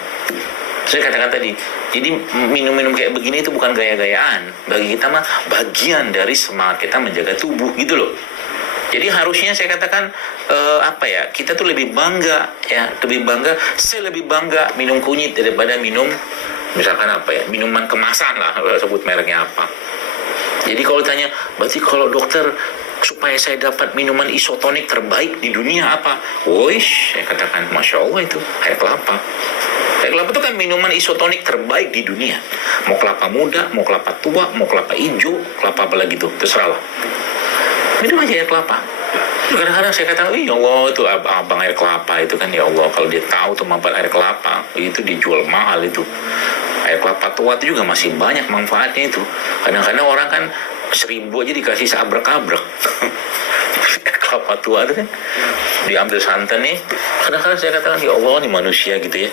Saya katakan tadi, jadi minum-minum kayak begini itu bukan gaya-gayaan. Bagi kita mah bagian dari semangat kita menjaga tubuh gitu loh. Jadi harusnya saya katakan kita tuh lebih bangga ya, saya lebih bangga minum kunyit daripada minum misalkan minuman kemasan lah, sebut mereknya apa. Jadi kalau tanya, berarti kalau dokter supaya saya dapat minuman isotonik terbaik di dunia apa? Woish, saya katakan Masya Allah itu air kelapa. Air kelapa itu kan minuman isotonik terbaik di dunia. Mau kelapa muda, mau kelapa tua, mau kelapa hijau, kelapa apa lagi tuh, terserah lah. Minum aja air kelapa. Kadang-kadang saya katakan, ya Allah itu abang air kelapa itu kan, ya Allah kalau dia tahu tuh manfaat air kelapa itu dijual mahal itu. Air kelapa tua itu juga masih banyak manfaatnya itu. Kadang-kadang orang kan 1.000 aja dikasih seabrek-abrek. Kelapa tua itu kan diambil santan nih. Kadang-kadang saya katakan, ya Allah ini manusia gitu ya.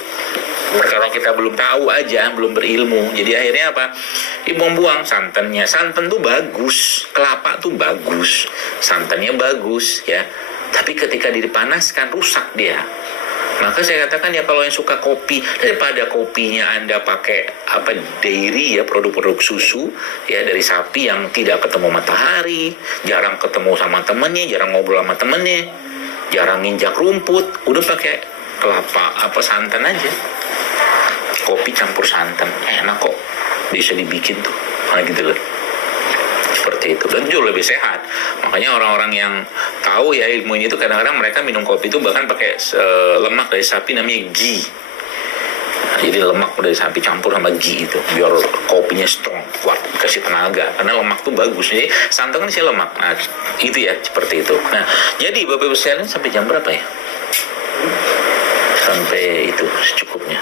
Kalau kita belum tahu aja, belum berilmu, jadi akhirnya apa? Buang-buang santannya. Santan tuh bagus, kelapa tuh bagus, santannya bagus ya. Tapi ketika dipanaskan rusak dia. Maka saya katakan ya, kalau yang suka kopi, daripada kopinya Anda pakai dairy ya, produk-produk susu ya dari sapi yang tidak ketemu matahari, jarang ketemu sama temennya, jarang ngobrol sama temennya, jarang nginjak rumput, udah pakai kelapa santan aja. Kopi campur santan, enak kok, bisa dibikin tuh, gitu loh. Seperti itu, dan jauh lebih sehat. Makanya orang-orang yang tahu ya ilmu ini tuh kadang-kadang mereka minum kopi itu bahkan pakai lemak dari sapi namanya ghee. Nah, jadi lemak dari sapi campur sama ghee itu, biar kopinya strong, kuat, kasih tenaga. Karena lemak tuh bagus. Jadi santan kan sih lemak. Nah, itu ya seperti itu. Nah, jadi Bapak Ibu sekalian sampai jam berapa ya? Sampai itu secukupnya.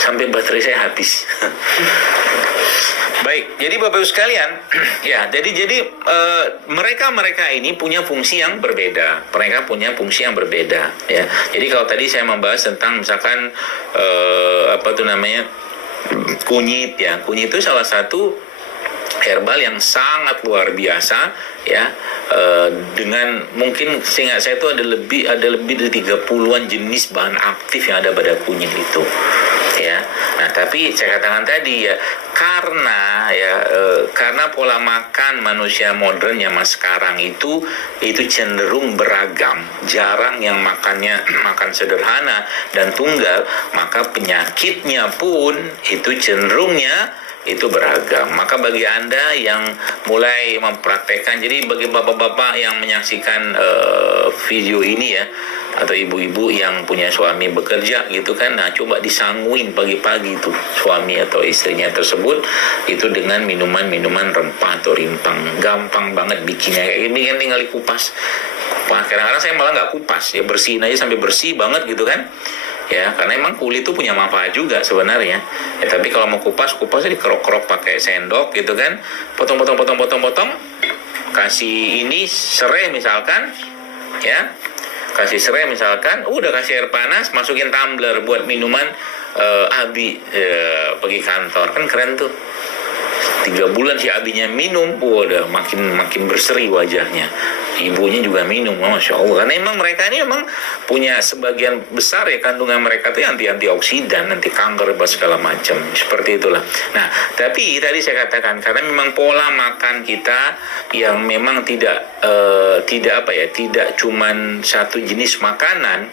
Sampai baterai saya habis. Baik, jadi Bapak Ibu sekalian, ya, jadi mereka ini punya fungsi yang berbeda. Mereka punya fungsi yang berbeda, ya. Jadi kalau tadi saya membahas tentang misalkan kunyit, ya. Kunyit itu salah satu herbal yang sangat luar biasa, ya. Dengan mungkin seingat saya itu ada lebih dari 30-an jenis bahan aktif yang ada pada kunyit itu. Ya, nah tapi saya katakan tadi ya, karena pola makan manusia modern zaman sekarang itu cenderung beragam, jarang yang makan sederhana dan tunggal, maka penyakitnya pun itu cenderungnya itu beragam. Maka bagi Anda yang mulai mempraktekkan, jadi bagi bapak-bapak yang menyaksikan video ini ya, atau ibu-ibu yang punya suami bekerja gitu kan, nah coba disanguin pagi-pagi tuh suami atau istrinya tersebut itu dengan minuman-minuman rempah atau rimpang. Gampang banget bikinnya, kayak gini kan, tinggal dikupas. Kadang-kadang saya malah nggak kupas, ya bersihin aja sampai bersih banget gitu kan. Ya, karena emang kulit itu punya manfaat juga sebenarnya. Ya, tapi kalau mau kupasnya dikerok-kerok pakai sendok gitu kan. Potong. Kasih ini serai misalkan, ya. Kasih serai misalkan, udah kasih air panas, masukin tumbler buat minuman Abi pergi kantor. Kan keren tuh. 3 bulan si Abinya minum, udah makin berseri wajahnya. Ibunya juga minum, Masya Allah. Karena emang mereka ini emang punya sebagian besar ya kandungan mereka tuh antioksidan, anti kanker, segala macam. Seperti itulah. Nah, tapi tadi saya katakan karena memang pola makan kita yang memang tidak cuman satu jenis makanan,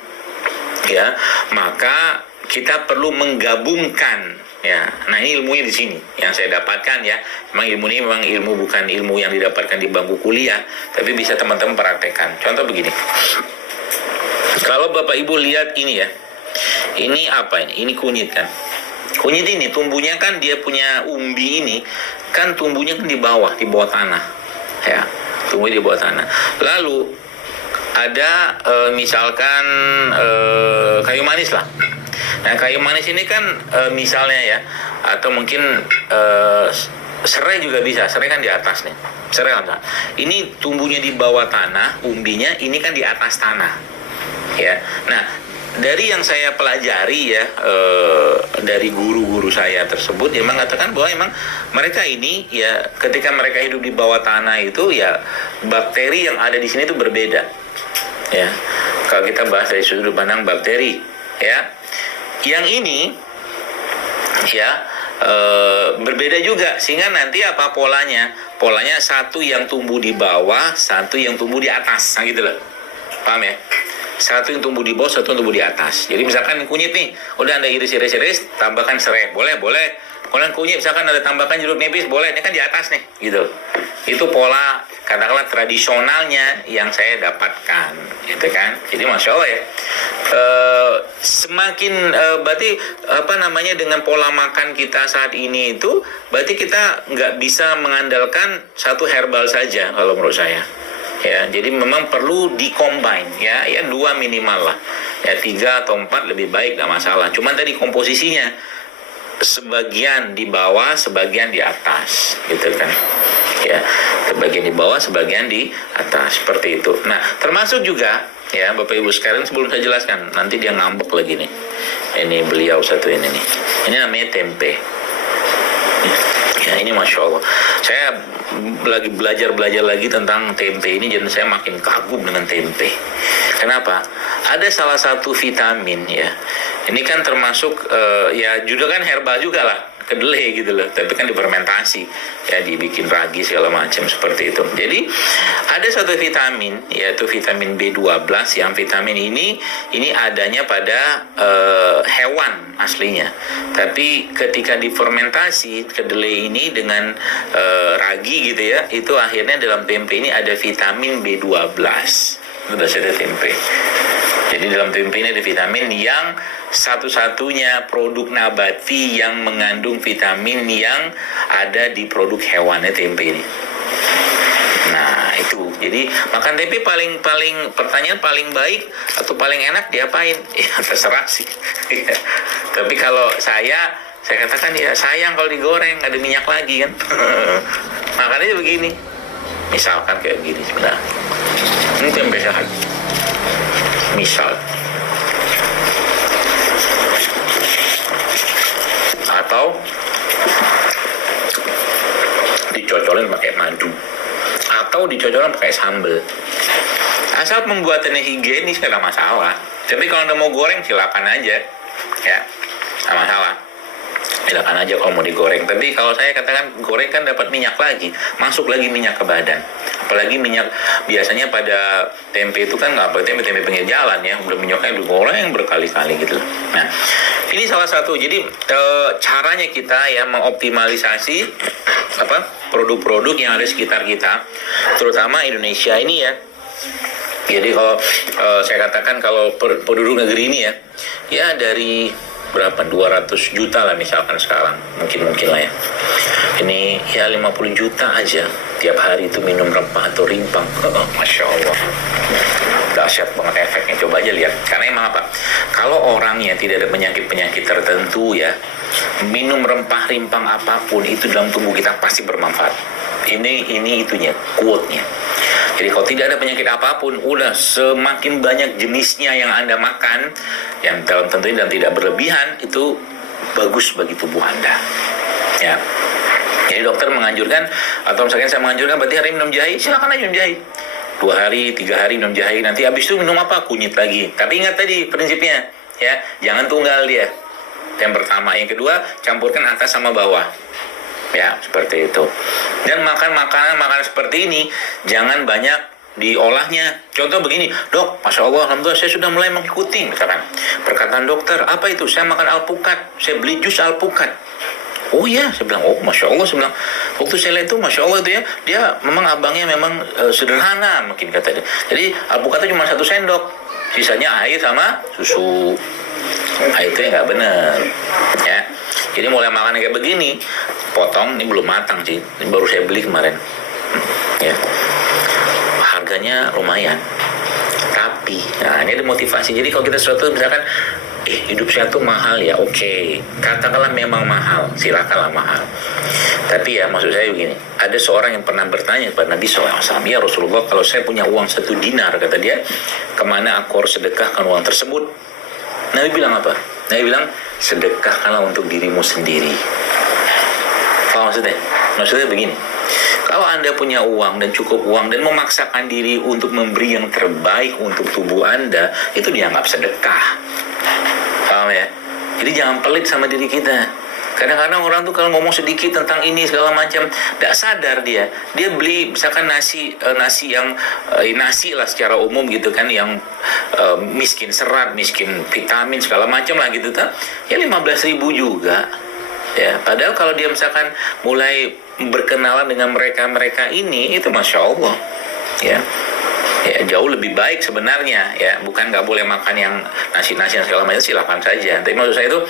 ya, maka kita perlu menggabungkan. Ya, nah ini ilmunya di sini yang saya dapatkan ya. Memang ilmu ini memang bukan ilmu yang didapatkan di bangku kuliah, tapi bisa teman-teman praktekkan. Contoh begini, kalau Bapak Ibu lihat ini ya, ini apa ini? Ini kunyit kan? Kunyit ini tumbuhnya kan dia punya umbi ini kan tumbuhnya kan di bawah tanah, ya, tumbuh di bawah tanah. Lalu ada misalkan kayu manis lah. Nah, kayu manis ini kan misalnya ya, atau mungkin serai juga bisa. Serai kan di atas nih. Serai kan. Ini tumbuhnya di bawah tanah, umbinya ini kan di atas tanah. Ya. Nah, dari yang saya pelajari ya, dari guru-guru saya tersebut, dia mengatakan bahwa memang mereka ini ya, ketika mereka hidup di bawah tanah itu ya, bakteri yang ada di sini itu berbeda. Ya. Kalau kita bahas dari sudut pandang bakteri, ya. Yang ini ya berbeda juga, sehingga nanti apa polanya satu yang tumbuh di bawah, satu yang tumbuh di atas, nah gitu loh, paham ya? Satu yang tumbuh di bawah, satu yang tumbuh di atas. Jadi misalkan kunyit nih, udah Anda iris, tambahkan serai, boleh. Kalau kunyit misalkan ada tambahkan jeruk nipis, boleh, ini kan di atas nih, gitu. Itu pola katakanlah tradisionalnya yang saya dapatkan, gitu kan. Jadi Masya Allah ya, semakin berarti dengan pola makan kita saat ini itu, berarti kita nggak bisa mengandalkan satu herbal saja kalau menurut saya. Ya, jadi memang perlu di-combine ya 2 minimal lah. Ya 3 atau 4 lebih baik, nggak masalah. Cuman tadi komposisinya sebagian di bawah, sebagian di atas, gitu kan. Ya, sebagian di bawah, sebagian di atas, seperti itu. Nah, termasuk juga ya Bapak Ibu sekalian, sebelum saya jelaskan, nanti dia ngambek lagi nih. Ini beliau satu ini nih. Ini namanya tempe. Ya, ini Masya Allah. Saya lagi belajar lagi tentang tempe ini, jadi saya makin kagum dengan tempe. Kenapa? Ada salah satu vitamin ya. Ini kan termasuk ya juga kan herbal juga lah, kedelai gitu loh, tapi kan difermentasi ya, dibikin ragi segala macam seperti itu. Jadi ada satu vitamin, yaitu vitamin B12, yang vitamin ini adanya pada hewan aslinya, tapi ketika difermentasi kedelai ini dengan ragi gitu ya, itu akhirnya dalam tempe ini ada vitamin B12. Itu dari tempe. Jadi dalam tempe ini ada vitamin yang satu-satunya produk nabati yang mengandung vitamin yang ada di produk hewannya, tempe ini. Nah itu, jadi makan tempe paling pertanyaan paling baik atau paling enak diapain? Ya terserah sih. Tapi kalau saya katakan ya sayang kalau digoreng, ada minyak lagi kan. Makanya begini, misalkan kayak gini sebenarnya. Ini tempe sehat. Misal, atau dicocolin pakai madu, atau dicocolin pakai sambal. Asal pembuatannya higienis nggak ada masalah. Tapi kalau Anda mau goreng silakan aja, ya, nggak masalah. silakan aja kalau mau digoreng. Tapi kalau saya katakan goreng kan dapat minyak lagi, masuk lagi minyak ke badan. Apalagi minyak biasanya pada tempe itu kan nggak apa, tempe pinggir jalan ya, udah minyaknya digoreng berkali-kali gitu. Nah, ini salah satu. Jadi caranya kita ya mengoptimalisasi produk-produk yang ada di sekitar kita, terutama Indonesia ini ya. Jadi kalau saya katakan kalau penduduk negeri ini ya dari berapa 200 juta lah misalkan sekarang, mungkin lah ya. Ini ya 50 juta aja tiap hari itu minum rempah atau rimpang. Masya Allah, dahsyat banget efeknya. Coba aja lihat. Karena emang apa? Kalau orangnya tidak ada penyakit-penyakit tertentu ya, minum rempah rimpang apapun itu dalam tubuh kita pasti bermanfaat. Ini itunya, quote-nya. Jadi kalau tidak ada penyakit apapun, udah semakin banyak jenisnya yang Anda makan, yang dalam tentunya dan tidak berlebihan, itu bagus bagi tubuh Anda. Ya. Jadi dokter menganjurkan, atau misalkan saya menganjurkan berarti hari minum jahe, silakan aja minum jahe. 2 hari, 3 hari minum jahe, nanti habis itu minum apa? Kunyit lagi. Tapi ingat tadi prinsipnya, ya, jangan tunggal dia. Yang pertama, yang kedua, campurkan atas sama bawah. Ya, seperti itu. Dan makan makanan seperti ini jangan banyak diolahnya. Contoh begini, dok, Masya Allah, alhamdulillah saya sudah mulai mengikuti misalkan perkataan dokter. Apa itu? Saya makan alpukat, saya beli jus alpukat. Oh iya, saya bilang, oh Masya Allah, saya bilang, waktu saya lihat itu Masya Allah itu ya, dia memang abangnya memang sederhana mungkin katanya. Jadi alpukat itu cuma 1 sendok, sisanya air sama susu. Nah itu yang nggak benar ya. Jadi mulai makan kayak begini, potong, ini belum matang sih, ini baru saya beli kemarin ya, harganya lumayan rapi. Nah ini ada motivasi. Jadi kalau kita sesuatu misalkan hidup sehat tuh mahal ya, oke, katakanlah memang mahal, silakanlah mahal. Tapi ya maksud saya begini, ada seorang yang pernah bertanya kepada Nabi SAW, ya Rasulullah, kalau saya punya uang 1 dinar, kata dia, kemana aku harus sedekahkan uang tersebut? Nabi bilang apa? Nabi bilang, sedekahkanlah untuk dirimu sendiri. Apa maksudnya? Maksudnya begini, kalau Anda punya uang dan cukup uang dan memaksakan diri untuk memberi yang terbaik untuk tubuh Anda, itu dianggap sedekah. Paham ya? Jadi jangan pelit sama diri kita. Kadang-kadang orang tuh kalau ngomong sedikit tentang ini segala macam, tidak sadar dia beli misalkan nasi yang nasi lah secara umum gitu kan, yang miskin serat, miskin vitamin segala macam lah gitu kan, ya 15.000 juga. Ya, padahal kalau dia misalkan mulai berkenalan dengan mereka ini, itu Masya Allah ya jauh lebih baik sebenarnya ya. Bukan nggak boleh makan yang nasi yang segala macam, silakan saja. Tapi maksud saya itu,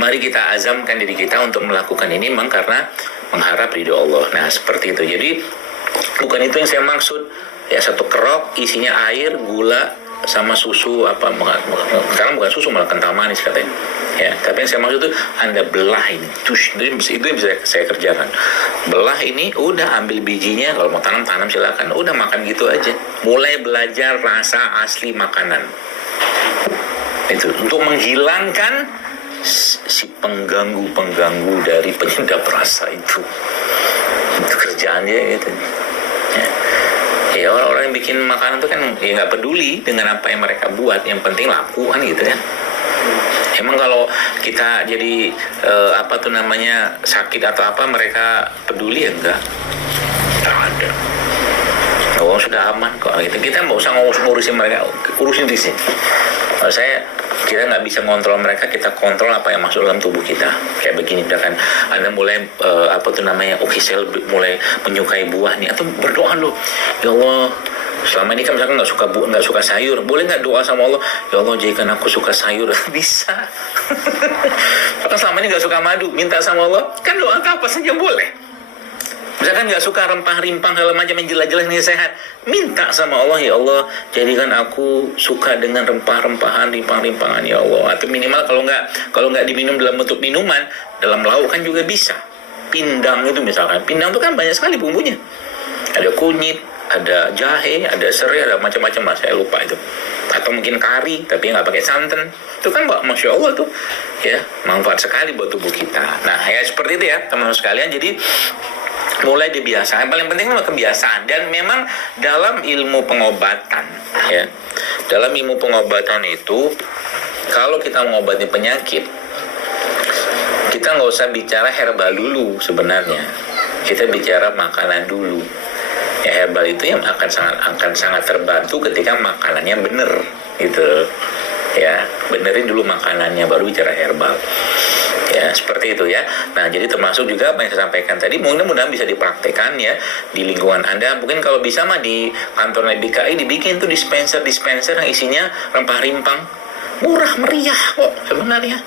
mari kita azamkan diri kita untuk melakukan ini memang karena mengharap ridho Allah. Nah seperti itu. Jadi bukan itu yang saya maksud ya, 1 kerok isinya air, gula sama susu, sekarang bukan susu malah kental manis katanya ya. Tapi yang saya maksud itu Anda belah ini, itu yang bisa saya kerjakan. Belah ini, udah ambil bijinya, kalau mau tanam silakan, udah makan gitu aja. Mulai belajar rasa asli makanan itu untuk menghilangkan si pengganggu dari penyedap rasa itu kerjaannya gitu ya. Ya orang-orang yang bikin makanan itu kan ya nggak peduli dengan apa yang mereka buat, yang penting laku kan gitu kan. Emang kalau kita jadi sakit atau apa mereka peduli ya enggak ada. Oh sudah aman kok gitu. Kita nggak usah ngurusin mereka, urusin di sini. Kalau kita nggak bisa ngontrol mereka, kita kontrol apa yang masuk dalam tubuh kita. Kayak begini, misalkan Anda mulai oke saya mulai menyukai buah nih, atau berdoa lo, ya Allah, selama ini kan misalkan nggak suka sayur, boleh nggak doa sama Allah, ya Allah jadikan aku suka sayur? Bisa. Karena selama ini nggak suka madu, minta sama Allah, kan doa apa saja boleh. Misalkan nggak suka rempah-rimpang segala macam yang jelas-jelas ini sehat, minta sama Allah, ya Allah jadikan aku suka dengan rempah-rempahan, rimpang-rimpangan ya Allah. Atau minimal kalau nggak diminum dalam bentuk minuman, dalam lauk kan juga bisa. Pindang itu misalkan, pindang itu kan banyak sekali bumbunya. Ada kunyit, ada jahe, ada serai, ada macam-macam lah, saya lupa itu. Atau mungkin kari, tapi nggak pakai santan. Itu kan Masya Allah tuh, ya manfaat sekali buat tubuh kita. Nah ya seperti itu ya teman-teman sekalian. Jadi mulai dibiasakan, paling penting adalah kebiasaan. Dan memang dalam ilmu pengobatan ya, dalam ilmu pengobatan itu kalau kita mengobati penyakit, kita nggak usah bicara herbal dulu sebenarnya. Kita bicara makanan dulu. Ya, herbal itu yang akan sangat terbantu ketika makanannya bener gitu. Ya, benerin dulu makanannya baru bicara herbal. Ya, seperti itu ya. Nah, jadi termasuk juga apa yang saya sampaikan tadi, mudah-mudahan bisa dipraktekkan ya di lingkungan Anda. Mungkin kalau bisa mah di kantor DKI dibikin tuh dispenser yang isinya rempah-rimpang. Murah meriah kok sebenarnya.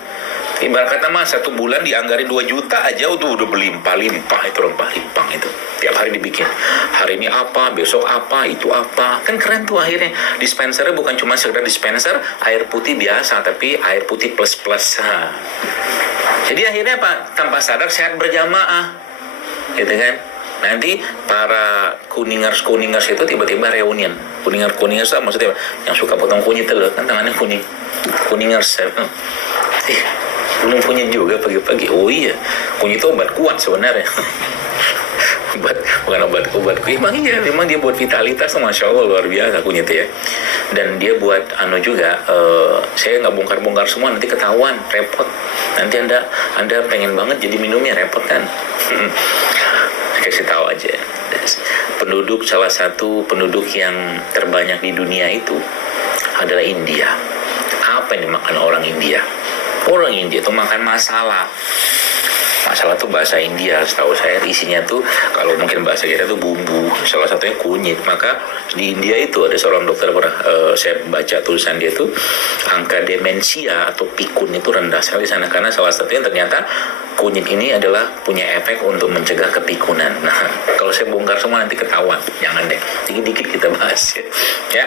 Ibarat kata mah 1 bulan dianggarin 2 juta aja udah berlimpah-limpah itu rempah-rimpang itu. Tiap hari dibikin. Hari ini apa, besok apa, itu apa. Kan keren tuh akhirnya. Dispensernya bukan cuma sekedar dispenser air putih biasa, tapi air putih plus-plus. Jadi akhirnya apa? Tanpa sadar sehat berjamaah. Gitu kan? Nanti para kuningers itu tiba-tiba reunian. Kuningers itu maksudnya yang suka potong kunyit telur, kan tangannya kuning. Kuningers. Belum punya juga pagi-pagi. Oh iya, kunyit itu obat kuat sebenarnya. Bukan obat emang dia buat vitalitas, Masya Allah luar biasa kunyit ya. Dan dia buat juga, saya nggak bongkar-bongkar semua, nanti ketahuan, repot. Nanti anda pengen banget jadi minumnya, repot kan. Kasih tahu aja, salah satu penduduk yang terbanyak di dunia itu adalah India. Apa yang dimakan orang India? Orang India itu makan masalah tuh bahasa India, setahu saya isinya tuh, kalau mungkin bahasa kita tuh bumbu, salah satunya kunyit. Maka di India itu ada seorang dokter pernah saya baca tulisan dia tuh, angka demensia atau pikun itu rendah sekali di sana, karena salah satunya ternyata kunyit ini adalah punya efek untuk mencegah kepikunan. Nah, kalau saya bongkar semua nanti ketahuan, jangan deh, dikit-dikit kita bahas ya.